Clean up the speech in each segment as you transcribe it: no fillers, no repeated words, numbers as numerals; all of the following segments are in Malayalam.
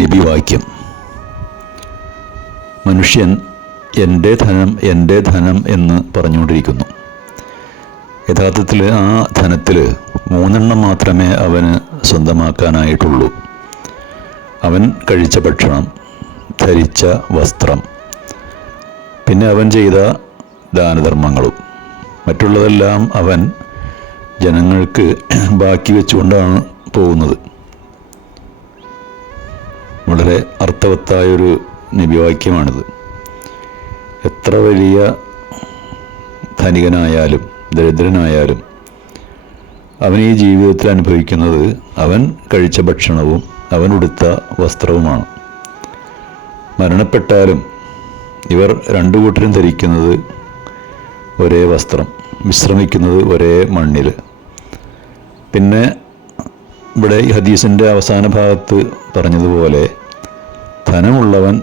നബിവാക്യം. മനുഷ്യൻ എൻ്റെ ധനം എന്ന് പറഞ്ഞുകൊണ്ടിരിക്കുന്നു. യഥാർത്ഥത്തിൽ ആ ധനത്തിൽ 3 മാത്രമേ അവന് സ്വന്തമാക്കാനായിട്ടുള്ളൂ. അവൻ കഴിച്ച ഭക്ഷണം, ധരിച്ച വസ്ത്രം, പിന്നെ അവൻ ചെയ്ത ദാനധർമ്മങ്ങളും. മറ്റുള്ളതെല്ലാം അവൻ ജനങ്ങൾക്ക് ബാക്കി വെച്ചുകൊണ്ടാണ് പോകുന്നത്. വളരെ അർത്ഥവത്തായൊരു നബിവാക്യമാണിത്. എത്ര വലിയ ധനികനായാലും ദരിദ്രനായാലും അവൻ ഈ ജീവിതത്തിൽ അനുഭവിക്കുന്നത് അവൻ കഴിച്ച ഭക്ഷണവും അവൻ ഉടുത്ത വസ്ത്രവുമാണ്. മരണപ്പെട്ടാലും ഇവർ 2 കൂട്ടരും ധരിക്കുന്നത് ഒരേ വസ്ത്രം, വിശ്രമിക്കുന്നത് ഒരേ മണ്ണിൽ. പിന്നെ ഇവിടെ ഈ ഹദീസിൻ്റെ അവസാന ഭാഗത്ത് പറഞ്ഞതുപോലെ ധനമുള്ളവൻ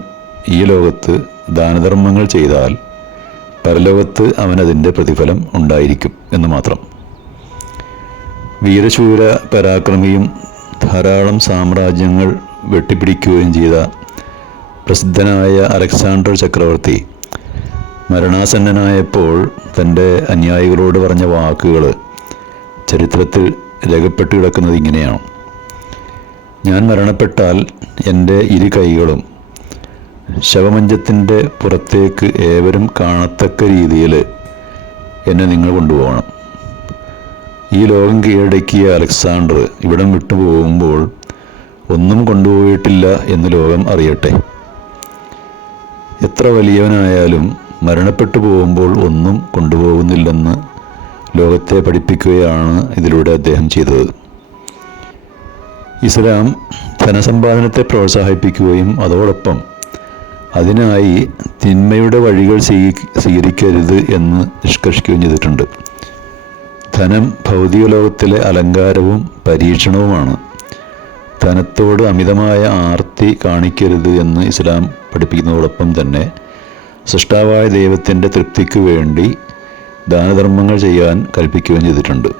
ഈ ലോകത്ത് ദാനധർമ്മങ്ങൾ ചെയ്താൽ പരലോകത്ത് അവനതിൻ്റെ പ്രതിഫലം ഉണ്ടായിരിക്കും എന്ന് മാത്രം. വീരശൂര പരാക്രമിയും ധാരാളം സാമ്രാജ്യങ്ങൾ വെട്ടിപ്പിടിക്കുകയും ചെയ്ത പ്രസിദ്ധനായ അലക്സാണ്ടർ ചക്രവർത്തി മരണാസന്നനായപ്പോൾ തൻ്റെ അനുയായികളോട് പറഞ്ഞ വാക്കുകൾ ചരിത്രത്തിൽ രേഖപ്പെട്ട് കിടക്കുന്നത് ഇങ്ങനെയാണ്: ഞാൻ മരണപ്പെട്ടാൽ എൻ്റെ 2 കൈകളും ശവമഞ്ചത്തിൻ്റെ പുറത്തേക്ക് ഏവരും കാണത്തക്ക രീതിയിൽ എന്നെ നിങ്ങൾ കൊണ്ടുപോകണം. ഈ ലോകം കീഴടക്കിയ അലക്സാണ്ടർ ഇവിടം വിട്ടുപോകുമ്പോൾ ഒന്നും കൊണ്ടുപോയിട്ടില്ല എന്ന് ലോകം അറിയട്ടെ. എത്ര വലിയവനായാലും മരണപ്പെട്ടു പോകുമ്പോൾ ഒന്നും കൊണ്ടുപോകുന്നില്ലെന്ന് ലോകത്തെ പഠിപ്പിക്കുകയാണ് ഇതിലൂടെ അദ്ദേഹം ചെയ്തത്. ഇസ്ലാം ധനസമ്പാദനത്തെ പ്രോത്സാഹിപ്പിക്കുകയും അതോടൊപ്പം അതിനായി തിന്മയുടെ വഴികൾ സ്വീകരിക്കരുത് എന്ന് നിഷ്കർഷിക്കുകയും ചെയ്തിട്ടുണ്ട്. ധനം ഭൗതിക ലോകത്തിലെ അലങ്കാരവും പരീക്ഷണവുമാണ്. ധനത്തോട് അമിതമായ ആർത്തി കാണിക്കരുത് എന്ന് ഇസ്ലാം പഠിപ്പിക്കുന്നതോടൊപ്പം തന്നെ സൃഷ്ടാവായ ദൈവത്തിൻ്റെ തൃപ്തിക്ക് വേണ്ടി ദാനധർമ്മങ്ങൾ ചെയ്യാൻ കൽപ്പിക്കുകയും ചെയ്തിട്ടുണ്ട്.